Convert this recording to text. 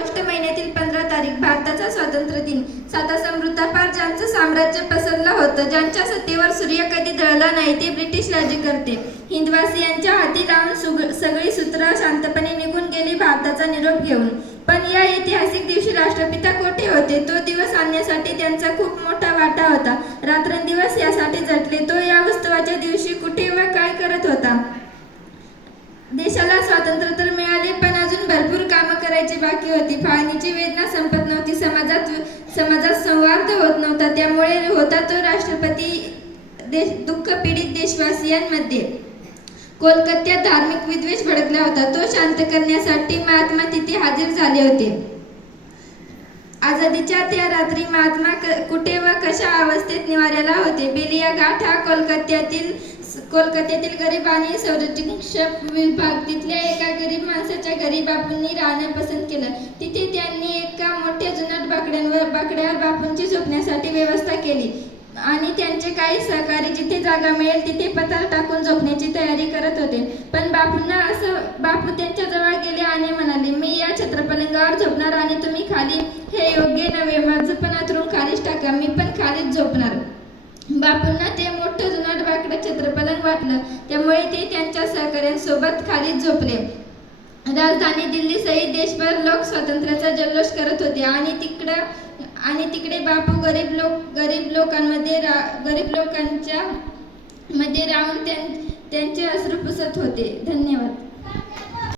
August महिन्यातील पंधरा तारीख भारताचा स्वातंत्र्य दिन. साता समृद्धापार ज्यांचं साम्राज्य पसरलं होतं ज्यांच्या सत्तेवर सूर्य कधी दळला नाही ते ब्रिटिश राज्यकर्ते हिंदवासियांच्या हाती लावून सुग- सगळी सूत्र शांतपणे निघून गेली भारताचा निरोप घेऊन. पण या ऐतिहासिक दिवशी राष्ट्रपिता कोठे होते तो दिवस आणण्यासाठी त्यांचा खूप मोठा वाटा होता. रात्रंदिवस यासाठी झटले तो या उत्सवाच्या दिवशी कुठे व काय करत होता? देशाला स्वातंत्र्य होती. फाळणीची वेदना संपत नव्हती. समाजात समाजात संवाद होत नव्हता. त्यामुळे होता तो राष्ट्रपती देश दुःख पीडित देशवासियांमध्ये. कोलकात्यात धार्मिक विद्वेष भडकला होता. तो शांत करण्यासाठी महात्मा तिथे हजर झाले होते. आझादीच्या त्या रात्री महात्मा कुठे व कशा अवस्थेत निवाऱ्याला होते? बेलिया घाट हा कोलकात्यातील कोलकात्यातील गरीब आणि संरक्षक विभाग. तिथल्या एका गरीब माणसा माणसाच्या घरी बापूंनी राहणं पसंत केलं. तिथे त्यांनी एका मोठ्या जुनाट बाकड्यांवर बाकड्यावर बापूंची झोपण्यासाठी व्यवस्था केली. आणि त्यांचे काही सहकारी जिथे जागा मिळेल तिथे पतार टाकून झोपण्याची तयारी करत होते. पण बापूंना असं बापू त्यांच्या जवळ गेले आणि म्हणाले मी या छत्रपलंगावर झोपणार आणि तुम्ही खाली हे योग्य नव्हे. माझं पण आतरून खालीच टाका. मी पण खालीच झोपणार. बापूंना ते मोठं जुनाट बाकडं छत्रपलंग वाटलं. त्यामुळे ते त्यांच्या सहकाऱ्यांसोबत खालीच झोपले. राजधानी दिल्ली सहित देशभर लोक स्वातंत्र्याचा जल्लोष करत होते. आणि तिकडं आणि तिकडे बापू गरीब लोक गरीब लोकांमध्ये रा गरीब लोकांच्या मध्ये राहून त्यां त्यांचे अश्रू पुसत होते. धन्यवाद.